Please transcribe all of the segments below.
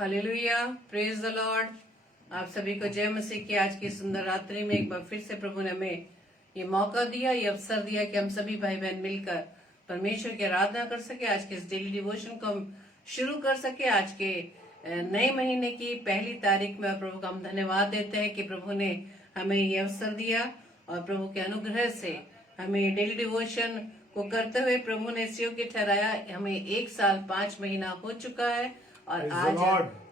Hallelujah, praise the Lord. आप सभी को जय मसीह की आज की सुंदर रात्रि में एक बार फिर से प्रभु ने हमें ये मौका दिया, ये अवसर दिया कि हम सभी भाई बहन मिलकर परमेश्वर की आराधना कर सके। आज के इस डेली डिवोशन को हम शुरू कर सके। आज के नए महीने की पहली तारीख में प्रभु का हम धन्यवाद देते हैं कि प्रभु ने हमें ये अवसर दिया और प्रभु के अनुग्रह से हमें डेली डिवोशन को करते हुए प्रभु ने इस योग्य ठहराया। हमें 1 साल 5 महीना हो चुका है और आज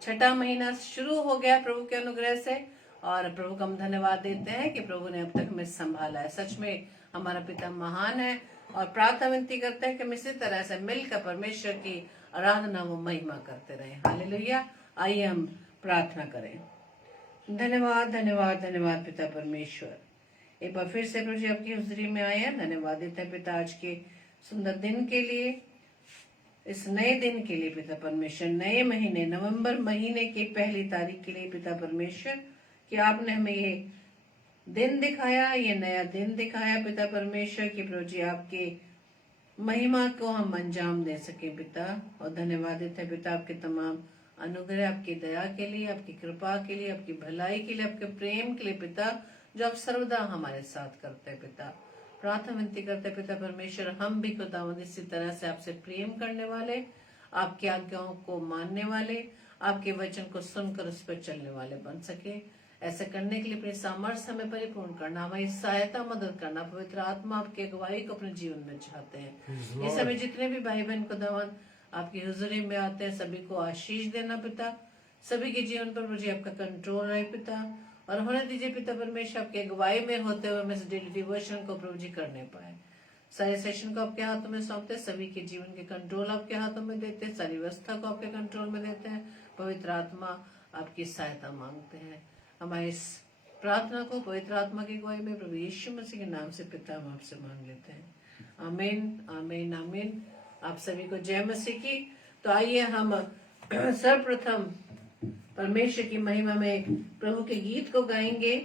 6ठा महीना शुरू हो गया प्रभु के अनुग्रह से। और प्रभु का हम धन्यवाद देते हैं कि प्रभु ने अब तक हमें संभाला है। सच में हमारा पिता महान है और प्रार्थना विनती करते हैं कि हम इसी तरह से मिलकर परमेश्वर की आराधना व महिमा करते रहे। हालेलुया। आइए हम प्रार्थना करें। धन्यवाद धन्यवाद धन्यवाद पिता परमेश्वर, एक बार फिर से प्रभु जी आपकी हुजूरी में आए हैं। धन्यवाद देते हैं पिता आज के सुंदर दिन के लिए, इस नए दिन के लिए पिता परमेश्वर, नए महीने नवंबर महीने की पहली तारीख के लिए पिता परमेश्वर कि आपने हमें ये दिन दिखाया, ये नया दिन दिखाया पिता परमेश्वर की प्रभु जी आपके महिमा को हम अंजाम दे सके पिता। और धन्यवाद देते हैं पिता आपके तमाम अनुग्रह, आपकी दया के लिए, आपकी कृपा के लिए, आपकी भलाई के लिए, आपके प्रेम के लिए पिता, जो आप सर्वदा हमारे साथ करते हैं पिता। प्रार्थना विनती करते पिता परमेश्वर, हम भी खुदावंद इसी तरह से आपसे प्रेम करने वाले, आपकी आज्ञाओं को मानने वाले, आपके वचन को सुनकर उस पर चलने वाले बन सके। ऐसा करने के लिए अपनी सामर्थ्य हमें परिपूर्ण करना, हमारी सहायता मदद करना। पवित्र आत्मा आपकी अगुवाई को अपने जीवन में चाहते हैं। इस समय जितने भी भाई बहन खुदावंद आपकी हुजूरी में आते हैं, सभी को आशीष देना पिता। सभी के जीवन पर मुझे आपका कंट्रोल रहे पिता, और होने दीजिए पिता परमेश्वर आपके अगुवाई में होते हुए हम इस डेली डिवोशन को प्रभु जी करने पाए। सारे सेशन को आपके हाथों में सौंपते, सभी के जीवन के कंट्रोल आपके हाथों में देते हैं, सारी व्यवस्था को आपके कंट्रोल में देते हैं। पवित्र आत्मा आपकी सहायता मांगते हैं। हमारी इस प्रार्थना को पवित्र आत्मा की अगुवाई में प्रभु यीशु मसीह के नाम से पिता हम आपसे मांग लेते हैं। आमीन आमीन आमीन। आप सभी को जय मसीह की। तो आइए हम सर्वप्रथम परमेश्वर की महिमा में प्रभु के गीत को गाएंगे,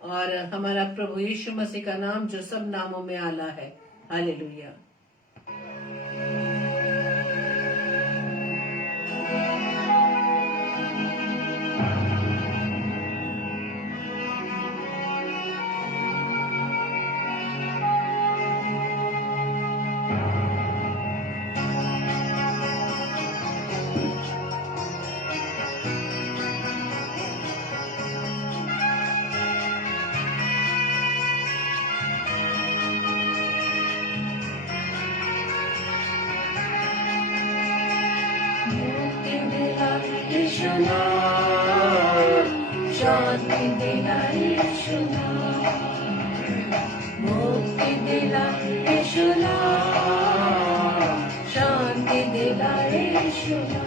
और हमारा प्रभु यीशु मसीह का नाम जो सब नामों में आला है। हालेलुया। शांति दिला यीशु नाम, मुक्ति दिला यीशु नाम, शांति दिला यीशु नाम।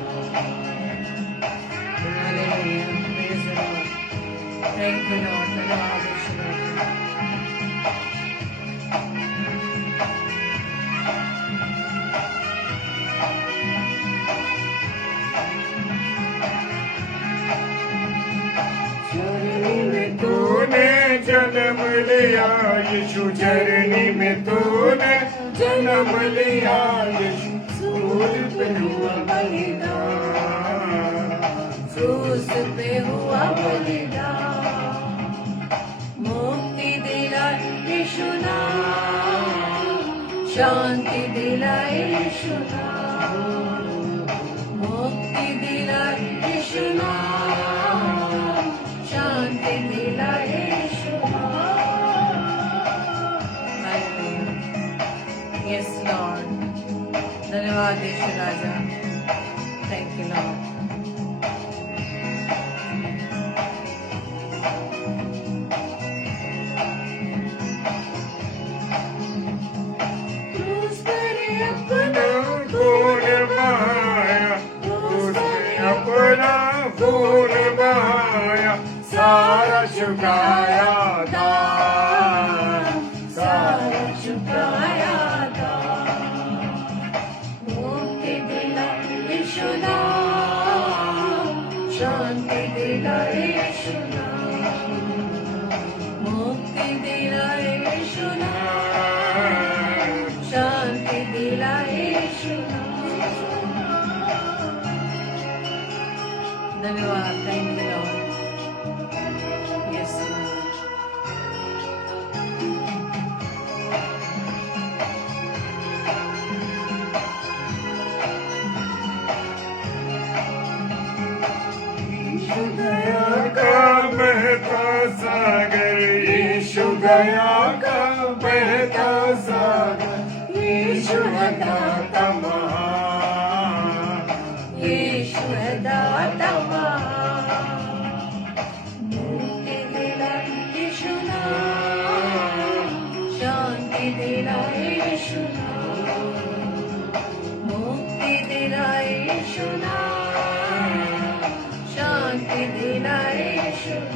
Thank you Lord. धन्यवाद यीशु नाम। जन्म लिया यीशु, चरनी में तूने जन्म लिया यीशु, सूल पे हुआ बलिदान, क्रूस पे हुआ बलिदान, मुक्ति दिला यीशु नाम, शांति दिला यीशु नाम, मुक्ति दिला यीशु नाम, शांति दिला यीशु नाम। Yes lord. धन्यवाद यीशु राजा। Thank you lord. क्रूस पर अपना खून बहाया, उसने अपना खून बहाया, सारा चुकाया दाम, सारा चुकाया दाम, मुक्ति दिला यीशु नाम, शांति दिला यीशु नाम, मुक्ति दिला यीशु नाम, शांति दिला यीशु नाम। धन्यवाद, thank you lord, yes lord. Yeshu दया का बहता सागर, यीशु दया का बहता सागर, यीशु है दाता महान, यीशु है दाता महान। मुक्ति दिलाए यीशु नाम, शांति दिलाए यीशु नाम, मुक्ति दिलाए यीशु नाम, शांति दिलाए यीशु नाम।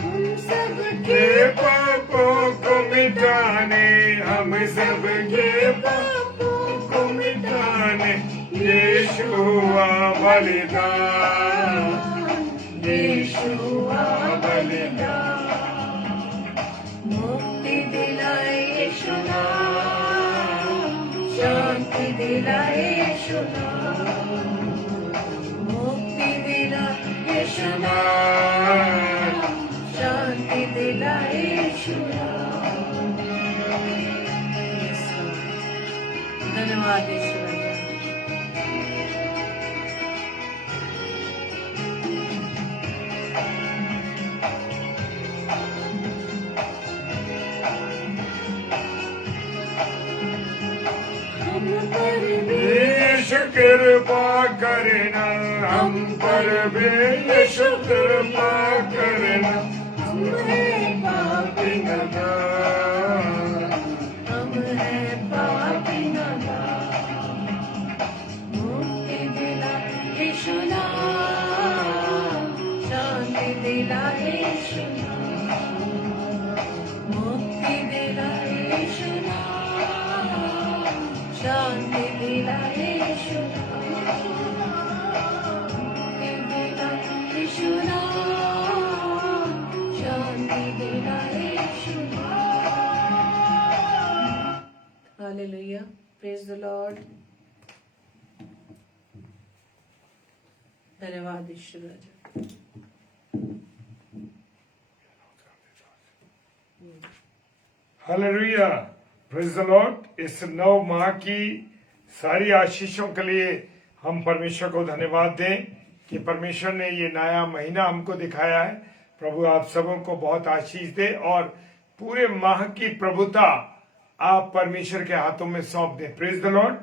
हम सबके के पापों को मिटाने, हम सबके पापों को मिटाने, यीशु हुआ बलिदान, यीशु हुआ बलिदान। मुक्ति दिलाए यीशु नाम, शांति दिलाए यीशु नाम, मुक्ति दिलाए यीशु नाम, शांति दिलाए यीशु नाम। यस लॉर्ड, धन्यवाद ईश्वर। हम पर भी यीशु कृपा करना, हम पर भी यीशु कृपा करना, हम हैं पापी नादान, हम हैं पापी नादान। मुक्ति दिलाए यीशु नाम, शांति दिलाए यीशु नाम, मुक्ति दिलाए यीशु नाम, शांति दिलाए यीशु नाम, मुक्ति दिलाए यीशु नाम, शांति दिलाए यीशु नाम। Hallelujah, praise the lord. धन्यवाद ईश्वर राजा। Hallelujah, praise the lord. इस नव माह की सारी आशीषों के लिए हम परमेश्वर को धन्यवाद दें कि परमेश्वर ने ये नया महीना हमको दिखाया है। प्रभु आप सबों को बहुत आशीष दे और पूरे माह की प्रभुता आप परमेश्वर के हाथों में सौंप दें। Praise the Lord.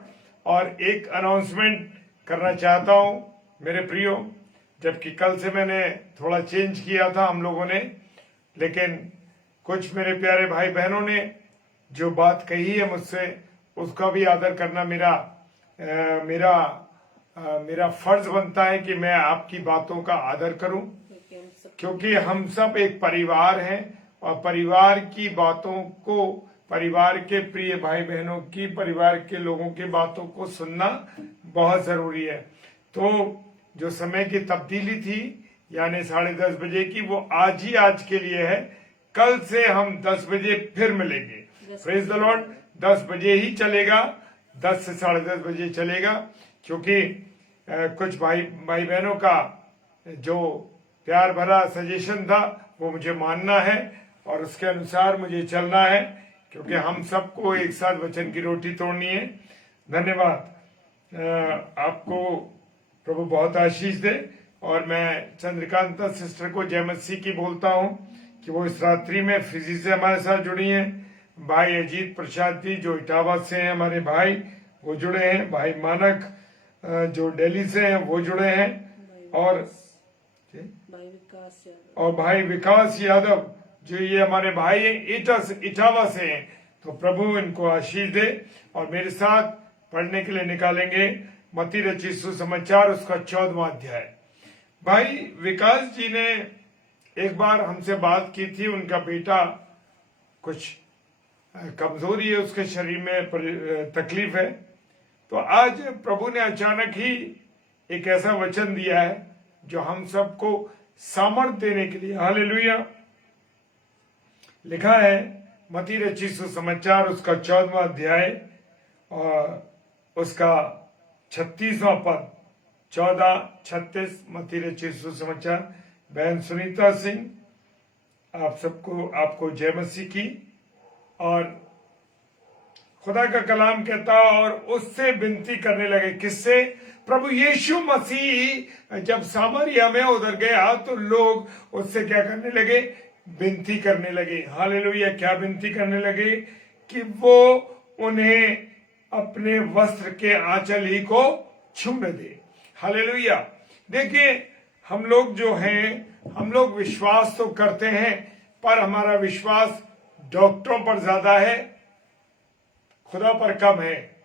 और एक अनाउंसमेंट करना चाहता हूं मेरे प्रियो, जबकि कल से मैंने थोड़ा चेंज किया था हम लोगों ने, लेकिन कुछ मेरे प्यारे भाई बहनों ने जो बात कही है मुझसे, उसका भी आदर करना मेरा फर्ज बनता है कि मैं आपकी बातों का आदर करूं, क्योंकि हम सब एक परिवार हैं और परिवार की बातों को, परिवार के प्रिय भाई बहनों की, परिवार के लोगों की बातों को सुनना बहुत जरूरी है। तो जो समय की तब्दीली थी यानी 10:30 बजे की, वो आज के लिए है। कल से हम 10 बजे फिर मिलेंगे। Praise the Lord. 10 बजे ही चलेगा, 10 से 10:30 बजे चलेगा, क्योंकि कुछ भाई बहनों का जो प्यार भरा सजेशन था वो मुझे मानना है और उसके अनुसार मुझे चलना है, क्योंकि हम सबको एक साथ वचन की रोटी तोड़नी है। धन्यवाद। आपको प्रभु बहुत आशीष दे। और मैं चंद्रकांता सिस्टर को जय मसीह की बोलता हूं कि वो इस रात्रि में फिजी से हमारे साथ जुड़ी हैं। भाई अजीत प्रसाद जी जो इटावा से हैं हमारे भाई, वो जुड़े हैं। भाई मानक जो दिल्ली से हैं वो जुड़े हैं। और भाई विकास यादव जो ये हमारे भाई हैं इटावा से हैं। तो प्रभु इनको आशीष दे। और मेरे साथ पढ़ने के लिए निकालेंगे मत्ती रचित सुसमाचार उसका 14वां अध्याय। भाई विकास जी ने एक बार हमसे बात की थी। उनका बेटा कुछ कमजोरी है, उसके शरीर में तकलीफ है तो आज प्रभु ने अचानक ही एक ऐसा वचन दिया है जो हम सबको सामर्थ देने के लिए, हालेलुया। लिखा है मत्ती रचित सुसमाचार उसका 14वां अध्याय और उसका 36वां पद, 14:36 मत्ती रचित सुसमाचार। बहन सुनीता सिंह आपको जय मसीह की। और खुदा का कलाम कहता और उससे विनती करने लगे, किससे? प्रभु यीशु मसीह जब सामरिया में उधर गया तो लोग उससे क्या करने लगे? विनती करने लगे। हालेलुया। क्या विनती करने लगे? कि वो उन्हें अपने वस्त्र के आंचल ही को छूने दे। हालेलुया। देखिए, हम लोग जो हैं, हम लोग विश्वास तो करते हैं, पर हमारा विश्वास डॉक्टरों पर ज्यादा है, खुदा पर कम है।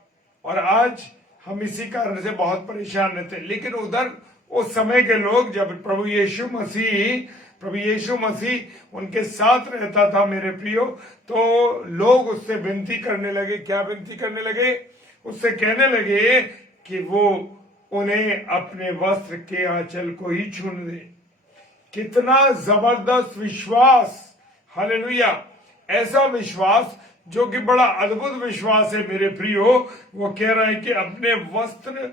और आज हम इसी कारण से बहुत परेशान रहते हैं। लेकिन उधर उस समय के लोग, जब प्रभु यीशु मसीह उनके साथ रहता था मेरे प्रियो, तो लोग उससे विनती करने लगे। क्या विनती करने लगे? उससे कहने लगे कि वो उन्हें अपने वस्त्र के आंचल को ही छूने दे। कितना जबरदस्त विश्वास! हालेलुया। ऐसा विश्वास जो कि बड़ा अद्भुत विश्वास है मेरे प्रियो। वो कह रहा है कि अपने वस्त्र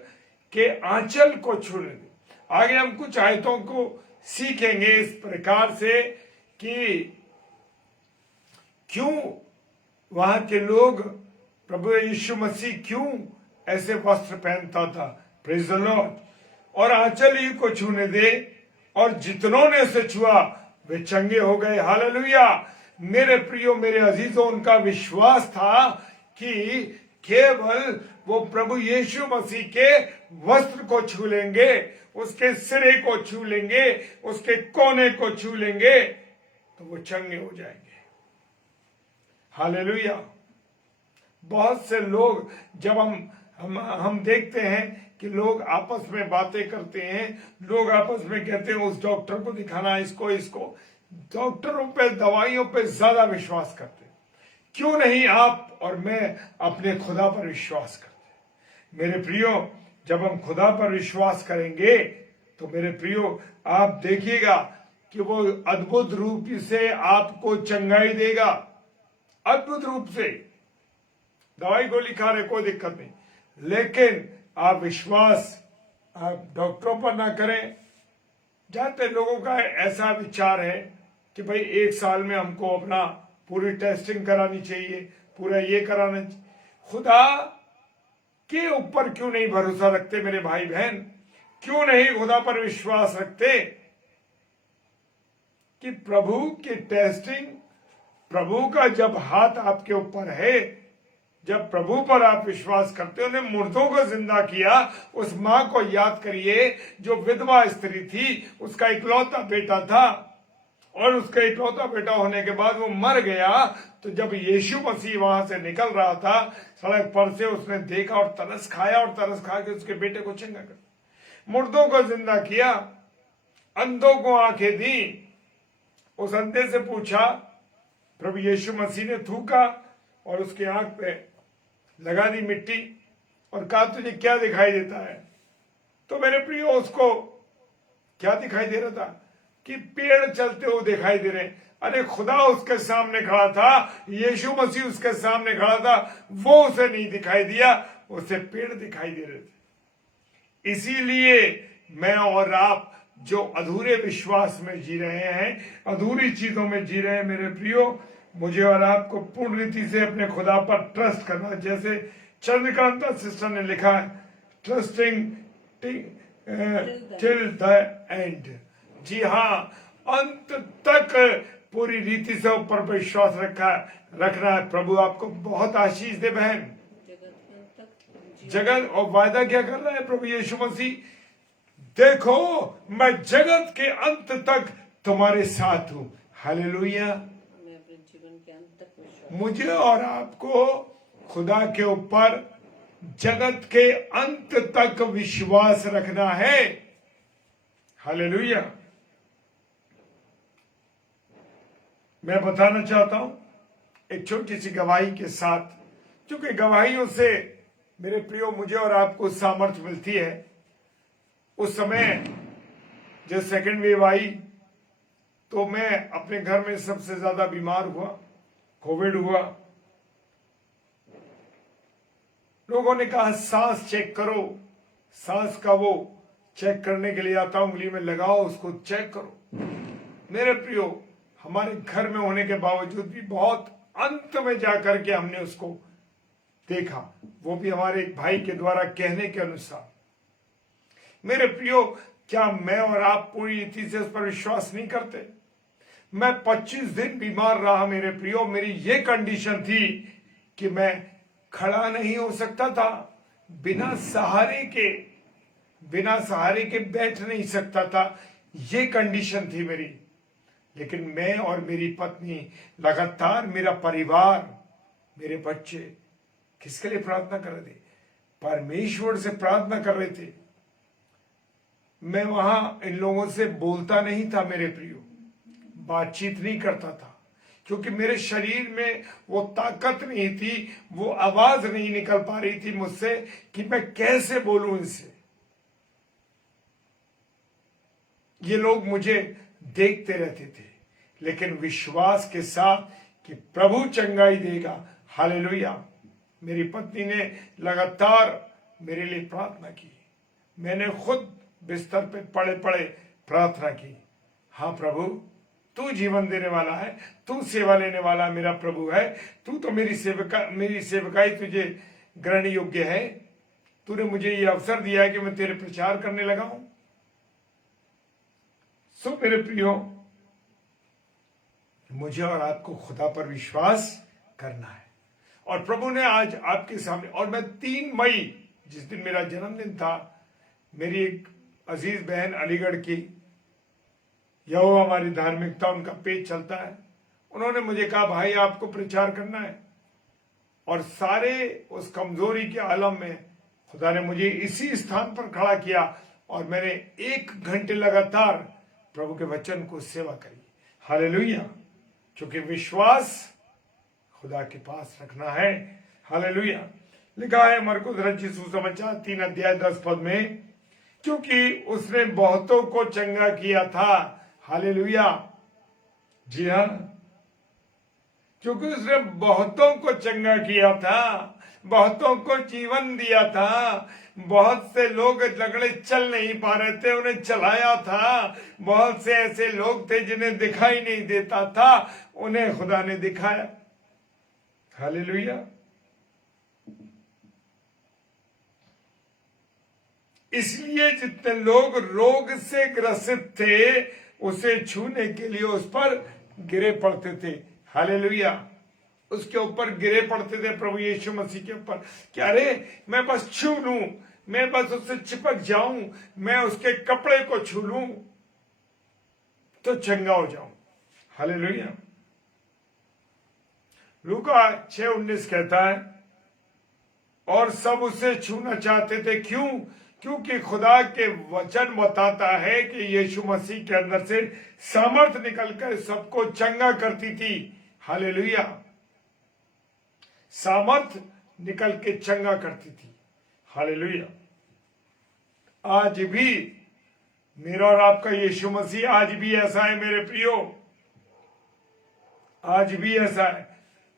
के आंचल को छूने दे। आगे हम कुछ आयतों को सीखेंगे इस प्रकार से कि क्यों वहां के लोग, प्रभु यीशु मसीह क्यों ऐसे वस्त्र पहनता था। Praise the Lord. और आंचल ही को छूने दे, और जितनों ने उसे छुआ वे चंगे हो गए। हालेलुया। मेरे प्रियो, मेरे अजीजों, उनका विश्वास था कि केवल वो प्रभु यीशु मसीह के वस्त्र को छू लेंगे, उसके सिरे को छू लेंगे, उसके कोने को छू लेंगे तो वो चंगे हो जाएंगे। हालेलुया। बहुत से लोग, जब हम देखते हैं कि लोग आपस में बातें करते हैं, लोग आपस में कहते हैं उस डॉक्टर को दिखाना, इसको डॉक्टरों पे, दवाइयों पे ज्यादा विश्वास करते हैं। क्यों नहीं आप और मैं अपने खुदा पर विश्वास करते? मेरे प्रियो, जब हम खुदा पर विश्वास करेंगे तो मेरे प्रियो आप देखिएगा कि वो अद्भुत रूप से आपको चंगाई देगा। अद्भुत रूप से। दवाई गोली खा रहे, कोई दिक्कत नहीं, लेकिन आप विश्वास आप डॉक्टरों पर ना करें। जाते लोगों का ऐसा विचार है कि भाई 1 साल में हमको अपना पूरी टेस्टिंग करानी चाहिए, पूरा ये कराना चाहिए। खुदा के ऊपर क्यों नहीं भरोसा रखते मेरे भाई बहन? क्यों नहीं खुदा पर विश्वास रखते कि प्रभु की टेस्टिंग, प्रभु का जब हाथ आपके ऊपर है, जब प्रभु पर आप विश्वास करते हो, उन्हें मुर्दों को जिंदा किया। उस मां को याद करिए जो विधवा स्त्री थी, उसका इकलौता बेटा था, और उसका इकलौता बेटा होने के बाद वो मर गया। तो जब यीशु मसीह वहां से निकल रहा था सड़क पर से, उसने देखा और तरस खाया, और तरस खा के उसके बेटे को चंगा कर, मुर्दों को जिंदा किया, अंधों को आंखें दी। उस अंधे से पूछा, प्रभु यीशु मसीह ने थूका और उसकी आंख पे लगा दी मिट्टी और कहा, तुझे क्या दिखाई देता है? तो मेरे प्रियो, उसको क्या दिखाई दे रहा था? कि पेड़ चलते हुए दिखाई दे रहे। अरे खुदा उसके सामने खड़ा था, यीशु मसीह उसके सामने खड़ा था, वो उसे नहीं दिखाई दिया, उसे पेड़ दिखाई दे रहे थे। इसीलिए मैं और आप जो अधूरे विश्वास में जी रहे हैं, अधूरी चीजों में जी रहे हैं, मेरे प्रियो, मुझे और आपको पूर्ण रीति से अपने खुदा पर ट्रस्ट करना। जैसे चंद्रकांता सिस्टर ने लिखा है, ट्रस्टिंग टिल द एंड। जी हाँ, अंत तक पूरी रीति से ऊपर विश्वास रखना है। प्रभु आपको बहुत आशीष दे बहन। जगत और वायदा क्या कर रहा है प्रभु यीशु मसीह? देखो, मैं जगत के अंत तक तुम्हारे साथ हूं। हालेलुया। मुझे और आपको खुदा के ऊपर जगत के अंत तक विश्वास रखना है। हालेलुया। मैं बताना चाहता हूं एक छोटी सी गवाही के साथ, क्योंकि गवाहियों से मेरे प्रियो, मुझे और आपको सामर्थ्य मिलती है। उस समय जब सेकेंड वेव आई तो मैं अपने घर में सबसे ज्यादा बीमार हुआ, कोविड हुआ। लोगों ने कहा सांस चेक करो, सांस का वो चेक करने के लिए आता, उंगली में लगाओ, उसको चेक करो। मेरे प्रियो, हमारे घर में होने के बावजूद भी बहुत अंत में जाकर के हमने उसको देखा, वो भी हमारे एक भाई के द्वारा कहने के अनुसार। मेरे प्रियो, क्या मैं और आप पूरी रीति से उस पर विश्वास नहीं करते? मैं 25 दिन बीमार रहा मेरे प्रियो। मेरी ये कंडीशन थी कि मैं खड़ा नहीं हो सकता था, बिना सहारे के बैठ नहीं सकता था। ये कंडीशन थी मेरी। लेकिन मैं और मेरी पत्नी लगातार, मेरा परिवार, मेरे बच्चे किसके लिए प्रार्थना कर रहे थे? परमेश्वर से प्रार्थना कर रहे थे। मैं वहां इन लोगों से बोलता नहीं था मेरे प्रियो, बातचीत नहीं करता था, क्योंकि मेरे शरीर में वो ताकत नहीं थी, वो आवाज नहीं निकल पा रही थी मुझसे कि मैं कैसे बोलूं इनसे। ये लोग मुझे देखते रहते थे, लेकिन विश्वास के साथ कि प्रभु चंगाई देगा। हालेलुया। मेरी पत्नी ने लगातार मेरे लिए प्रार्थना की। मैंने खुद बिस्तर पे पड़े पड़े प्रार्थना की। हाँ प्रभु, तू जीवन देने वाला है, तू सेवा लेने वाला मेरा प्रभु है। तू तो मेरी सेवकाई तुझे ग्रहण योग्य है। तूने मुझे ये अवसर दिया है कि मैं तेरे प्रचार करने लगा हूं। सो मेरे प्रियो, मुझे और आपको खुदा पर विश्वास करना है। और प्रभु ने आज आपके सामने, और मैं 3 मई जिस दिन मेरा जन्मदिन था, मेरी एक अजीज बहन अलीगढ़ की, यहोवा हमारी धार्मिकता, उनका पेज चलता है, उन्होंने मुझे कहा भाई आपको प्रचार करना है। और सारे उस कमजोरी के आलम में खुदा ने मुझे इसी स्थान पर खड़ा किया और मैंने 1 घंटे लगातार प्रभु के वचन को सेवा करी। हालेलुया। क्योंकि विश्वास खुदा के पास रखना है। हालेलुया। लिखा है मरकुस रचित सुसमाचार 3 अध्याय 10 पद में, क्योंकि उसने बहुतों को चंगा किया था। हालेलुया। जी हाँ, क्योंकि उसने बहुतों को चंगा किया था, बहुतों को जीवन दिया था। बहुत से लोग लगड़े चल नहीं पा रहे थे, उन्हें चलाया था। बहुत से ऐसे लोग थे जिन्हें दिखाई नहीं देता था, उन्हें खुदा ने दिखाया। हालेलुया। इसलिए जितने लोग रोग से ग्रसित थे, उसे छूने के लिए उस पर गिरे पड़ते थे। हालेलुया। उसके ऊपर गिरे पड़ते थे, प्रभु यीशु मसीह के ऊपर, कि अरे मैं बस छू लूं, मैं बस उससे चिपक जाऊं, मैं उसके कपड़े को छू लूं तो चंगा हो जाऊं। हालेलुया। लूका 6:19 कहता है, और सब उसे छूना चाहते थे। क्यों? क्योंकि खुदा के वचन बताता है कि यीशु मसीह के अंदर से सामर्थ निकलकर सबको चंगा करती थी। हालेलुया। सामर्थ निकल के चंगा करती थी। हालेलुया। आज भी मेरा और आपका यीशु मसीह आज भी ऐसा है मेरे प्रियो, आज भी ऐसा है।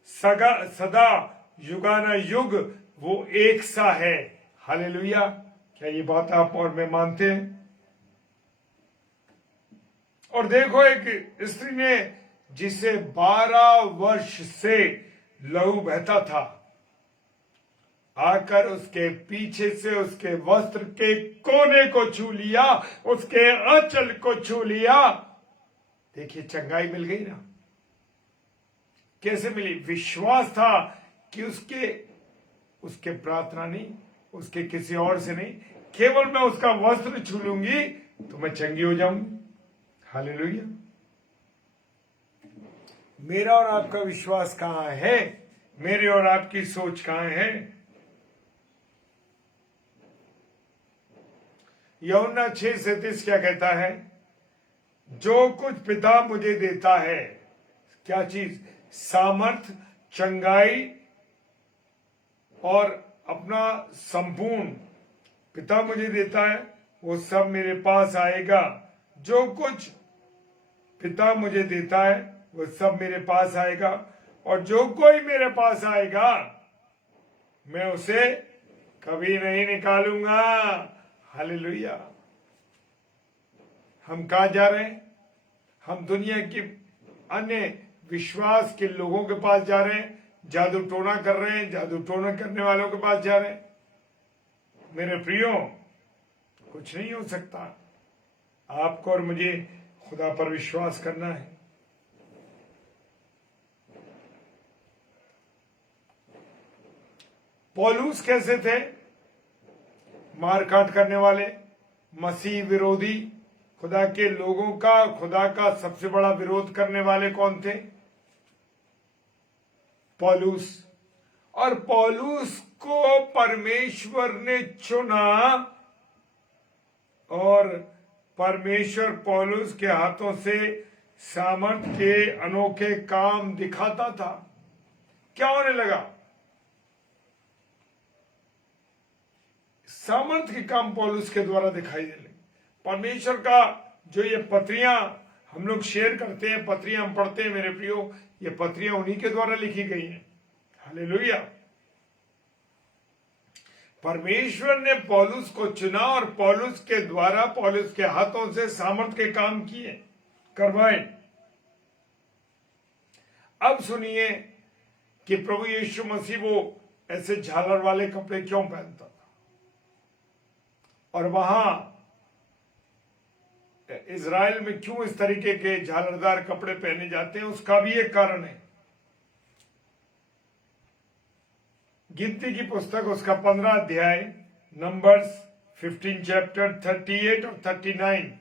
सदा युगाना युग वो एक सा है। हालेलुया। क्या ये बात आप और मैं मानते हैं? और देखो, एक स्त्री ने जिसे 12 वर्ष से लहू बहता था, आकर उसके पीछे से उसके वस्त्र के कोने को छू लिया, उसके आंचल को छू लिया। देखिए, चंगाई मिल गई ना। कैसे मिली? विश्वास था कि उसके प्रार्थना नहीं, उसके किसी और से नहीं, केवल मैं उसका वस्त्र छू लूंगी तो मैं चंगी हो जाऊंगी। हालेलुया। मेरा और आपका विश्वास कहां है? मेरे और आपकी सोच कहां है? यूहन्ना 6:37 क्या कहता है? जो कुछ पिता मुझे देता है, क्या चीज? सामर्थ, चंगाई और अपना संपूर्ण पिता मुझे देता है वो सब मेरे पास आएगा। जो कुछ पिता मुझे देता है वो सब मेरे पास आएगा, और जो कोई मेरे पास आएगा मैं उसे कभी नहीं निकालूंगा। हालेलुया। हम कहा जा रहे हैं? हम दुनिया के अन्य विश्वास के लोगों के पास जा रहे हैं, जादू टोना कर रहे हैं, जादू टोना करने वालों के पास जा रहे हैं। मेरे प्रियो, कुछ नहीं हो सकता। आपको और मुझे खुदा पर विश्वास करना है। पौलुस कैसे थे? मारकाट करने वाले, मसीह विरोधी, खुदा के लोगों का, खुदा का सबसे बड़ा विरोध करने वाले कौन थे? पौलुस। और पौलुस को परमेश्वर ने चुना, और परमेश्वर पौलुस के हाथों से सामर्थ्य के अनोखे काम दिखाता था। क्या होने लगा? सामर्थ्य के काम पौलुस के द्वारा दिखाई देने लगे। परमेश्वर का जो ये पत्रियां हम लोग शेयर करते हैं, पत्रियां हम पढ़ते हैं, मेरे प्रियो, ये पत्रियां उन्हीं के द्वारा लिखी गई हैं। हालेलुया। परमेश्वर ने पौलुस को चुना और पौलुस के द्वारा, पौलुस के हाथों से सामर्थ्य के काम किए, करवाए। अब सुनिए कि प्रभु यीशु मसीह वो ऐसे झालर वाले कपड़े क्यों पहनता था, और वहां इज़राइल में क्यों इस तरीके के झालरदार कपड़े पहने जाते हैं। उसका भी एक कारण है। गिनती की पुस्तक उसका 15 अध्याय, नंबर्स 15 चैप्टर 38 और 39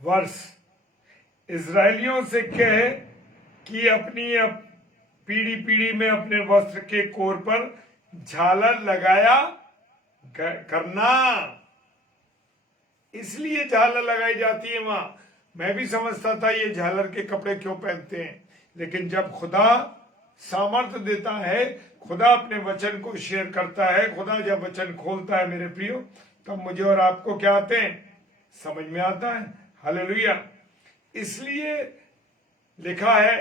वर्ष, इज़राइलियों से कहे कि अपनी पीढ़ी पीढ़ी में अपने वस्त्र के कोर पर झालर लगाया करना। इसलिए झालर लगाई जाती है वहां। मैं भी समझता था ये झालर के कपड़े क्यों पहनते हैं, लेकिन जब खुदा सामर्थ्य देता है, खुदा अपने वचन को शेयर करता है, खुदा जब वचन खोलता है मेरे प्रियो, तब मुझे और आपको क्या आते हैं, समझ में आता है। हालेलुया। इसलिए लिखा है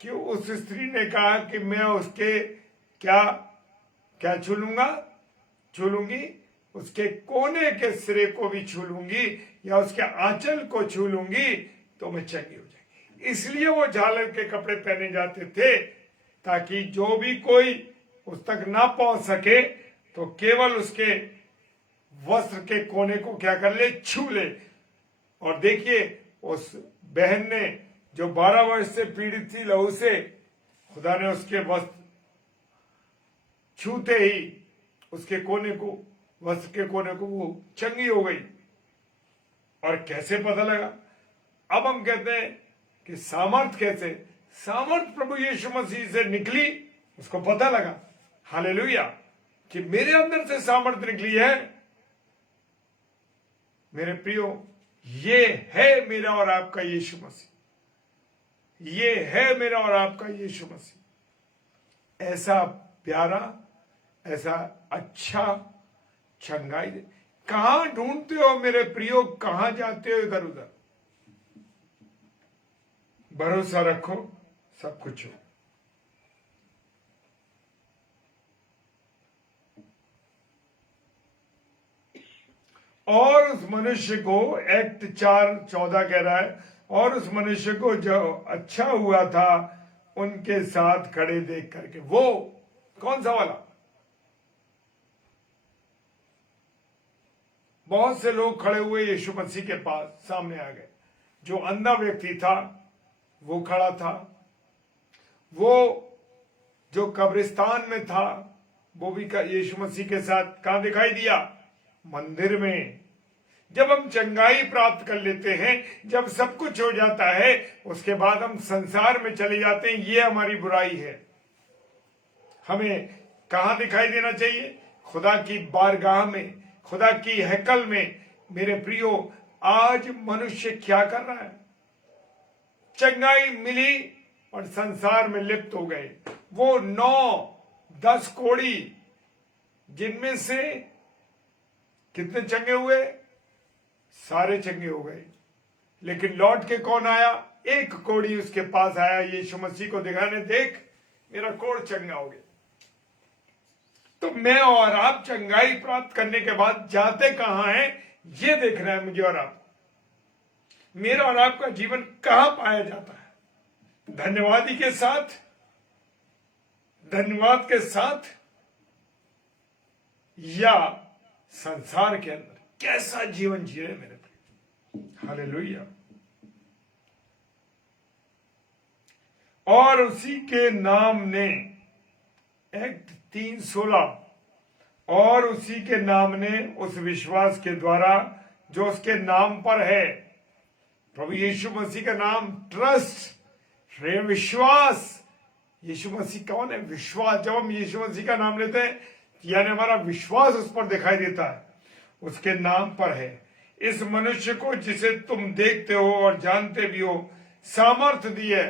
कि उस स्त्री ने कहा कि मैं उसके क्या क्या छू लूंगी, उसके कोने के सिरे को भी छू लूंगी, या उसके आंचल को छू लूंगी तो मैं चंगी हो जाएगी। इसलिए वो झालर के कपड़े पहने जाते थे, ताकि जो भी कोई उस तक ना पहुंच सके तो केवल उसके वस्त्र के कोने को क्या कर ले, छू ले। और देखिए, उस बहन ने जो 12 वर्ष से पीड़ित थी लहू से, खुदा ने उसके वस्त्र छूते ही उसके कोने को, वस्त्र के कोने को, वो चंगी हो गई। और कैसे पता लगा? अब हम कहते हैं कि सामर्थ कैसे? सामर्थ प्रभु यीशु मसीह से निकली, उसको पता लगा। हालेलुया, कि मेरे अंदर से सामर्थ निकली है। मेरे प्रियो, ये है मेरा और आपका यीशु मसीह, ये है मेरा और आपका यीशु मसीह। ऐसा प्यारा, ऐसा अच्छा चंगाई दे। कहां ढूंढते हो मेरे प्रियो, कहां जाते हो इधर उधर? भरोसा रखो, सब कुछ हो। और उस मनुष्य को, एक्ट 4:14 कह रहा है, और उस मनुष्य को जो अच्छा हुआ था उनके साथ खड़े देख करके। वो कौन सा वाला? बहुत से लोग खड़े हुए यीशु मसीह के पास, सामने आ गए। जो अंधा व्यक्ति था वो खड़ा था, वो जो कब्रिस्तान में था वो भी यीशु मसीह के साथ कहां दिखाई दिया? मंदिर में। जब हम चंगाई प्राप्त कर लेते हैं, जब सब कुछ हो जाता है, उसके बाद हम संसार में चले जाते हैं। ये हमारी बुराई है। हमें कहां दिखाई देना चाहिए? खुदा की बारगाह में, खुदा की हैकल में। मेरे प्रियो, आज मनुष्य क्या कर रहा है? चंगाई मिली और संसार में लिप्त हो गए। वो 9-10 कोड़ी जिनमें से कितने चंगे हुए? सारे चंगे हो गए। लेकिन लौट के कौन आया? एक कोढ़ी उसके पास आया यीशु मसीह को दिखाने, देख मेरा कोढ़ चंगा हो गया। तो मैं और आप चंगाई प्राप्त करने के बाद जाते कहां हैं, ये देखना है मुझे और आपको। मेरा और आपका जीवन कहां पाया जाता है? धन्यवादी के साथ, धन्यवाद के साथ, या संसार के अंदर? कैसा जीवन जी रहे मेरे प्रिय? हालेलुया। और उसी के नाम ने, एक्ट 3:16, और उसी के नाम ने उस विश्वास के द्वारा जो उसके नाम पर है, प्रभु यीशु मसीह का नाम, ट्रस्ट, विश्वास। यीशु मसीह कौन है? विश्वास। जब हम यीशु मसीह का नाम लेते हैं यानी हमारा विश्वास उस पर दिखाई देता है, उसके नाम पर है। इस मनुष्य को जिसे तुम देखते हो और जानते भी हो सामर्थ्य दी है,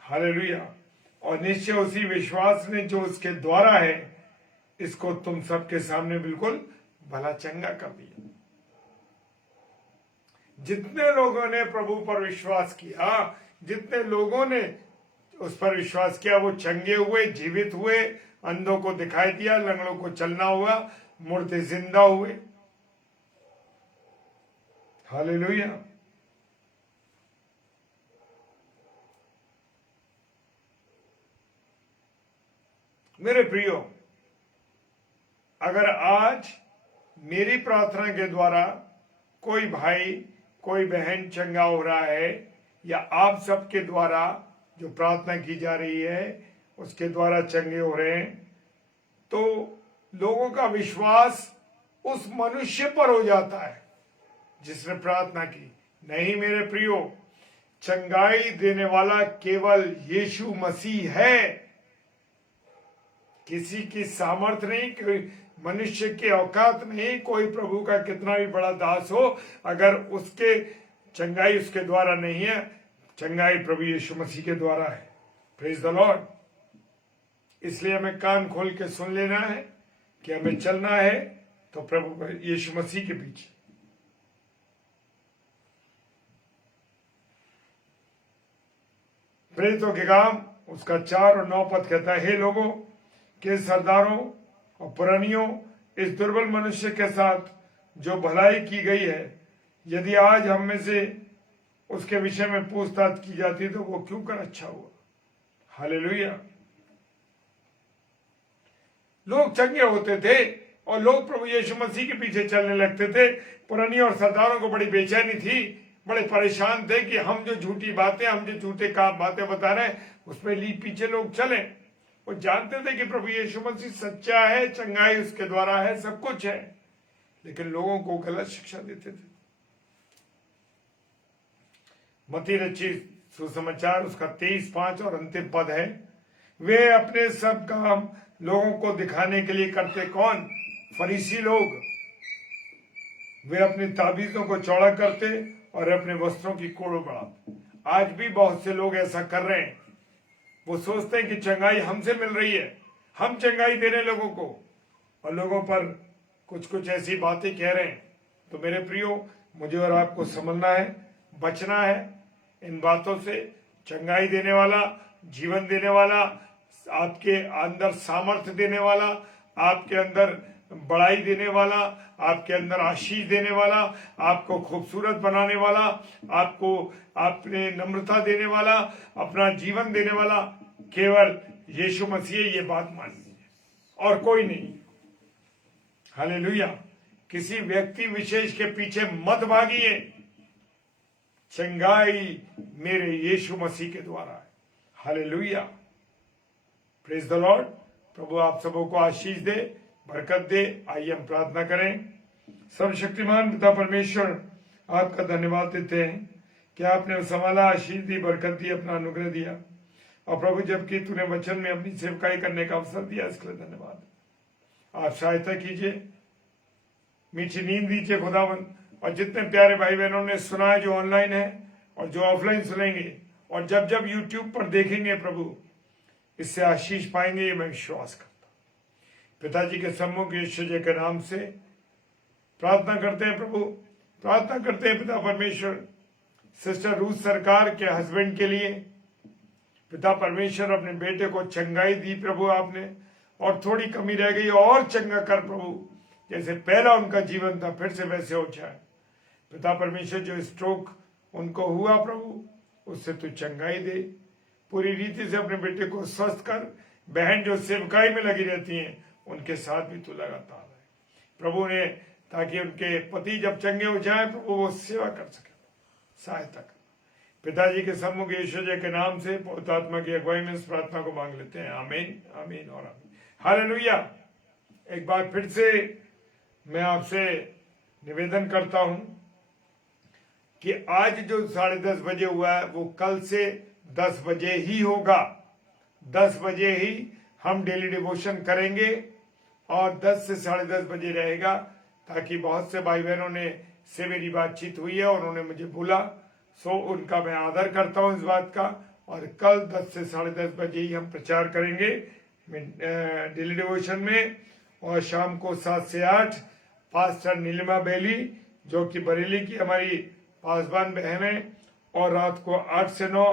हालेलुया, और निश्चय उसी विश्वास ने जो उसके द्वारा है, इसको तुम सबके सामने बिल्कुल भला चंगा कर दिया। जितने लोगों ने प्रभु पर विश्वास किया, जितने लोगों ने उस पर विश्वास किया, वो चंगे हुए, जीवित हुए, अंधों को दिखाई दिया, लंगड़ों को चलना हुआ, मुर्दे जिंदा हुए। हालेलुया। मेरे प्रियो, अगर आज मेरी प्रार्थना के द्वारा कोई भाई, कोई बहन चंगा हो रहा है, या आप सबके द्वारा जो प्रार्थना की जा रही है उसके द्वारा चंगे हो रहे हैं, तो लोगों का विश्वास उस मनुष्य पर हो जाता है जिसने प्रार्थना की। नहीं मेरे प्रियो, चंगाई देने वाला केवल यीशु मसीह है। किसी की सामर्थ्य नहीं, कोई मनुष्य की औकात नहीं, कोई प्रभु का कितना भी बड़ा दास हो, अगर उसके चंगाई उसके द्वारा नहीं है, चंगाई प्रभु यीशु मसीह के द्वारा है। Praise the Lord. इसलिए हमें कान खोल के सुन लेना है कि हमें चलना है तो प्रभु यीशु मसीह के पीछे। प्रेरितों के काम उसका 4 और 9 पद कहता है, हे लोगों के सरदारों और पुरानियों, इस दुर्बल मनुष्य के साथ जो भलाई की गई है, यदि आज हम में से उसके विषय में पूछताछ की जाती तो वो क्यों कर अच्छा हुआ। हालेलुया। लोग चंगे होते थे और लोग प्रभु यीशु मसीह के पीछे चलने लगते थे। पुरानी और सरदारों को बड़ी बेचैनी थी, बड़े परेशान थे कि हम जो झूठी बातें, हम जो झूठे काम बातें बता रहे हैं उसमें पीछे लोग चले। वो जानते थे कि प्रभु यीशु मसीह सच्चा है, चंगाई उसके द्वारा है, सब कुछ है, लेकिन लोगों को गलत शिक्षा देते थे। मत्ती रचित सुसमाचार उसका 23:5 और अंतिम पद है, वे अपने सब काम लोगों को दिखाने के लिए करते कौन? फरीसी लोग। वे अपनी ताबीजों को चौड़ा करते और अपने वस्त्रों की कोड़ों बढ़ाते। आज भी बहुत से लोग ऐसा कर रहे हैं। वो सोचते हैं कि चंगाई हमसे मिल रही है, हम चंगाई दे रहे लोगों को, और लोगों पर कुछ कुछ ऐसी बातें कह रहे हैं। तो मेरे प्रियो, मुझे और आपको समझना है, बचना है इन बातों से। चंगाई देने वाला, जीवन देने वाला, आपके अंदर सामर्थ्य देने वाला, आपके अंदर बड़ाई देने वाला, आपके अंदर आशीष देने वाला, आपको खूबसूरत बनाने वाला, आपको अपने नम्रता देने वाला, अपना जीवन देने वाला केवल यीशु मसीह। ये बात मान लीजिए, और कोई नहीं। हालेलुया। किसी व्यक्ति विशेष के पीछे मत भागिए। चंगाई मेरे यीशु मसीह के द्वारा है। हालेलुया। Praise the lord. प्रभु आप सबों को आशीष दे, बरकत दे। आइए हम प्रार्थना करें। सर्वशक्तिमान पिता परमेश्वर, आपका धन्यवाद देते हैं कि आपने संभाला, आशीष दी, बरकत दी, अपना अनुग्रह दिया। और प्रभु, जबकि तूने वचन में अपनी सेवकाई करने का अवसर दिया, इसके लिए धन्यवाद। आप सहायता कीजिए, मीठी नींद दीजिए खुदावन। और जितने प्यारे भाई बहनों ने सुना है, जो ऑनलाइन है और जो ऑफलाइन सुनेंगे, और जब जब यूट्यूब पर देखेंगे, प्रभु इससे आशीष पाएंगे, ये मैं विश्वास करता हूं। पिताजी के सम्मुख यीशु जी के नाम से प्रार्थना करते हैं प्रभु, प्रार्थना करते हैं पिता परमेश्वर सिस्टर रूथ सरकार के हस्बैंड के लिए। पिता परमेश्वर अपने बेटे को चंगाई दी प्रभु आपने, और थोड़ी कमी रह गई और चंगा कर प्रभु, जैसे पहला उनका जीवन था फिर से वैसे हो जाए। पिता परमेश्वर जो स्ट्रोक उनको हुआ प्रभु, उससे तू चंगाई दे, पूरी रीति से अपने बेटे को स्वस्थ कर। बहन जो सेवकाई में लगी रहती हैं उनके साथ भी तू लगातार है प्रभु ने, ताकि उनके पति जब चंगे हो जाए प्रभु वो सेवा कर सके, सहायता कर। पिताजी के सम्मुख यीशु जी के नाम से पवित्र आत्मा की अगुवाई में इस प्रार्थना को मांग लेते हैं। आमीन, आमीन और आमीन। हालेलुया। एक बार फिर से मैं आपसे निवेदन करता हूं कि आज जो 10:30 बजे हुआ है वो कल से 10 बजे ही होगा। 10 बजे ही हम डेली डिवोशन करेंगे और 10 से 10:30 बजे रहेगा, ताकि बहुत से भाई बहनों ने से मेरी बातचीत हुई है और उन्होंने मुझे बोला, सो उनका मैं आदर करता हूं इस बात का। और कल 10 से 10:30 बजे ही हम प्रचार करेंगे डेली डिवोशन में, और शाम को 7 से 8 पास्टर नीलिमा बेली जो कि बरेली की हमारी पासवान बहन है, और रात को 8 से 9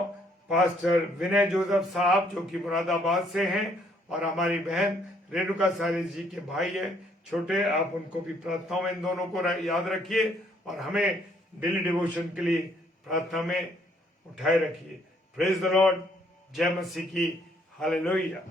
पास्टर विनय जोसेफ साहब जो कि मुरादाबाद से हैं, और हमारी बहन रेणुका सालिस जी के भाई है छोटे। आप उनको भी प्रार्थनाओं में इन दोनों को याद रखिए और हमें डेली डिवोशन के लिए प्रार्थना में उठाए रखिए। Praise the Lord. जय मसीह की। हालेलुया।